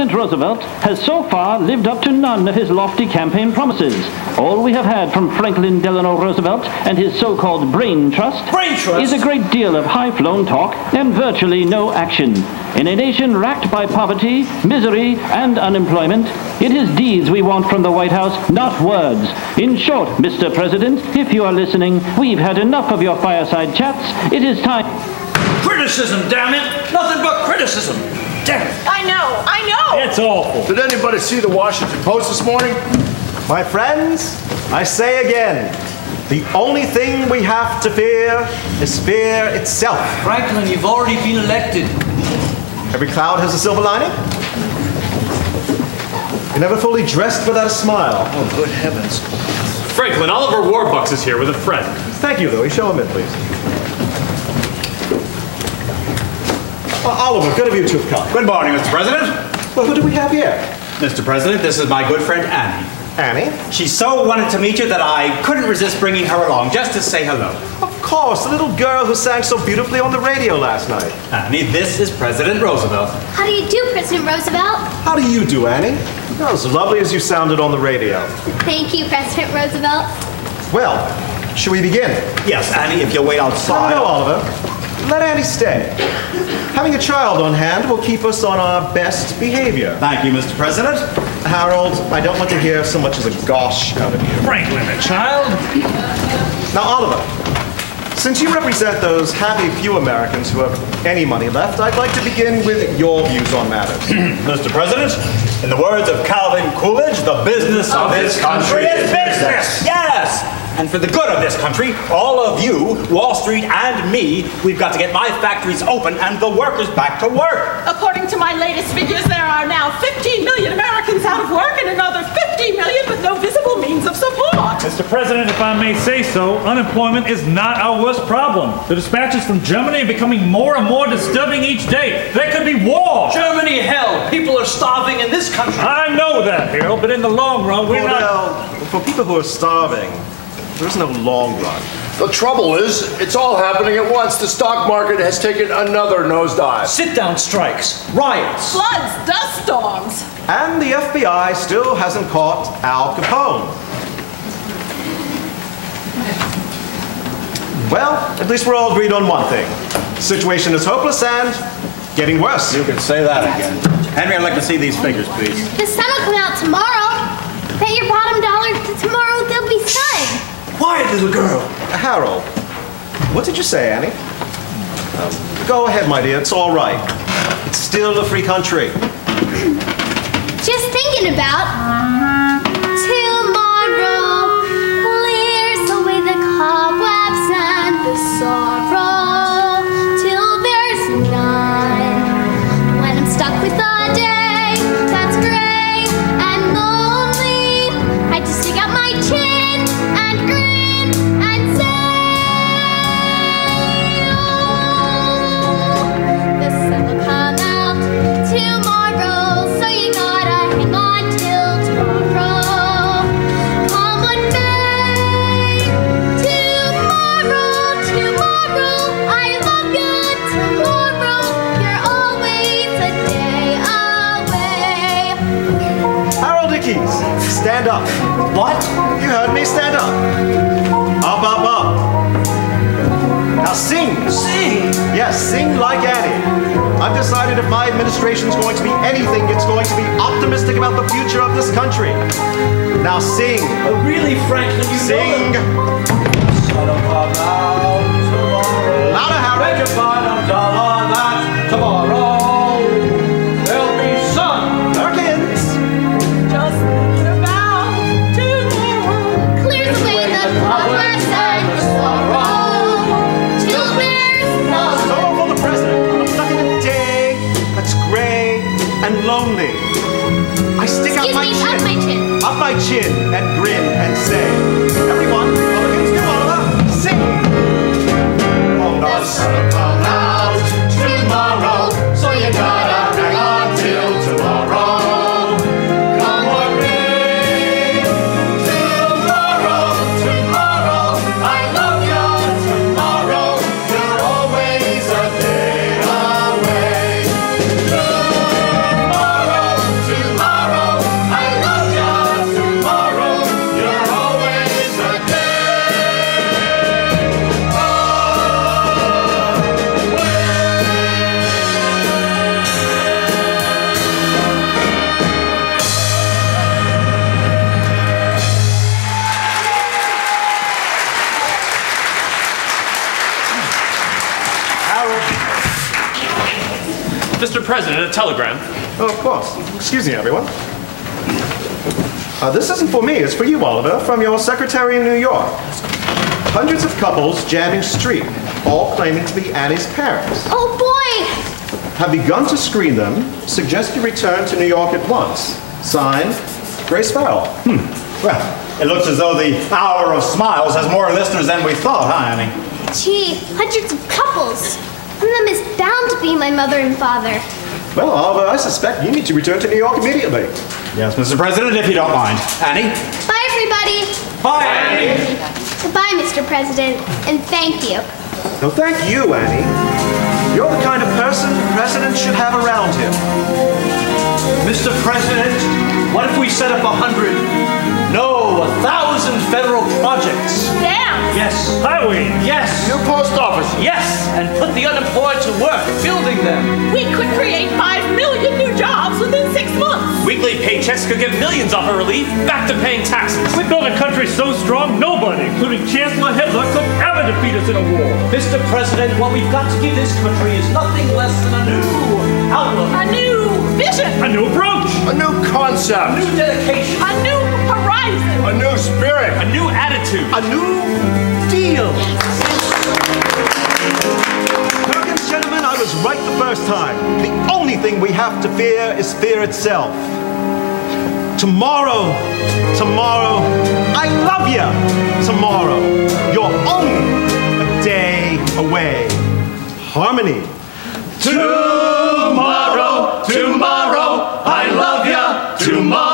President Roosevelt has so far lived up to none of his lofty campaign promises. All we have had from Franklin Delano Roosevelt and his so-called brain trust is a great deal of high-flown talk and virtually no action. In a nation racked by poverty, misery, and unemployment, it is deeds we want from the White House, not words. In short, Mr. President, if you are listening, we've had enough of your fireside chats. It is time... Criticism, damn it! Nothing but criticism! Damn it! I know! It's awful. Did anybody see the Washington Post this morning? My friends, I say again, the only thing we have to fear is fear itself. Franklin, you've already been elected. Every cloud has a silver lining. You're never fully dressed without a smile. Oh, good heavens. Franklin, Oliver Warbucks is here with a friend. Thank you, Louis. Show him in, please. Oliver, good of you to have come. Good morning, Mr. President. Well, who do we have here? Mr. President, this is my good friend Annie. Annie? She so wanted to meet you that I couldn't resist bringing her along just to say hello. Of course, the little girl who sang so beautifully on the radio last night. Annie, this is President Roosevelt. How do you do, President Roosevelt? How do you do, Annie? That was as lovely as you sounded on the radio. Thank you, President Roosevelt. Well, should we begin? Yes, Annie, if you'll wait outside. No, Oliver. Let Annie stay. Having a child on hand will keep us on our best behavior. Thank you, Mr. President. Harold, I don't want to hear so much as a gosh out of you. Franklin, a child? Now, Oliver, since you represent those happy few Americans who have any money left, I'd like to begin with your views on matters. Mr. President, in the words of Calvin Coolidge, the business of this country is business. Yes! And for the good of this country, all of you, Wall Street and me, we've got to get my factories open and the workers back to work. According to my latest figures, there are now 15 million Americans out of work and another 50 million with no visible means of support. Mr. President, if I may say so, unemployment is not our worst problem. The dispatches from Germany are becoming more and more disturbing each day. There could be war. Germany, hell, people are starving in this country. I know that, Harold, but in the long run, we're not... Well, for people who are starving, there is no long run. The trouble is, it's all happening at once. The stock market has taken another nosedive. Sit-down strikes, riots, Floods, dust storms. And the FBI still hasn't caught Al Capone. Well, at least we're all agreed on one thing. The situation is hopeless and getting worse. You can say that again. Henry, I'd like to see these figures, please. The sun will come out tomorrow. Bet your bottom dollar that tomorrow there'll be sun. Quiet, little girl. Harold, what did you say, Annie? Go ahead, my dear. It's all right. It's still a free country. Just thinking about tomorrow clears away the cobwebs and the sorrow till there's none. When I'm stuck with a day that's gray and lonely, I just stick out my chin and grin and say, oh, the sun will come out tomorrow, so you gotta hang on till tomorrow. Come what may, tomorrow, tomorrow, I love you tomorrow, you're always a day away. Harold Ickes, stand up. What? You heard me. Stand up. Up, up, up. Now sing. Sing? Yes, sing like Annie. I've decided if my administration's going to be anything, it's going to be optimistic about the future of this country. Now sing. Oh, really, Franklin? You Sing. know that? Sun will come out tomorrow. Louder, Harold. Bet your bottom dollar that tomorrow there'll be sun. Perkins. Just thinking about tomorrow. Clears away the cobwebs and the sorrow till there's none. So for the president, I'm stuck in a day that's gray and lonely. I stick out my Excuse me, chin. up my chin. Up my chin and grin and say, everyone, Republicans, do Oliver, sing. Oh, the sun will come out tomorrow, so you gotta hang on till tomorrow. Come what may, tomorrow, tomorrow, I love you tomorrow, you're always a day away. Tomorrow, President a telegram. Oh, of course. Excuse me, everyone. This isn't for me, it's for you, Oliver, from your secretary in New York. Hundreds of couples jamming street, all claiming to be Annie's parents. Oh boy! Have begun to screen them. Suggest you return to New York at once. Signed, Grace Farrell. Well, it looks as though the Hour of Smiles has more listeners than we thought, huh, Annie? Gee, hundreds of couples. One of them is bound to be my mother and father. Well, Oliver, I suspect you need to return to New York immediately. Yes, Mr. President, if you don't mind. Annie? Bye, everybody. Bye, Annie. Goodbye, Mr. President, and thank you. No, thank you, Annie. You're the kind of person the president should have around him. Mr. President, what if we set up 100, no, 1,000 federal projects? Dams. Yes. Highway. Yes. New post office. Yes, and put the unemployed to work building them. We could create 5 million new jobs within 6 months. Weekly paychecks could give millions off of relief back to paying taxes. We built a country so strong, nobody, including Chancellor Hitler, could ever defeat us in a war. Mr. President, what we've got to give this country is nothing less than a new outlook. A new vision. A new approach. A new concept. A new dedication. A new horizon. A new spirit. A new attitude. A new deal. Perkins, gentlemen, I was right the first time. The only thing we have to fear is fear itself. Tomorrow, I love you. Tomorrow, you're only a day away. Harmony. Tomorrow, I love ya. Tomorrow.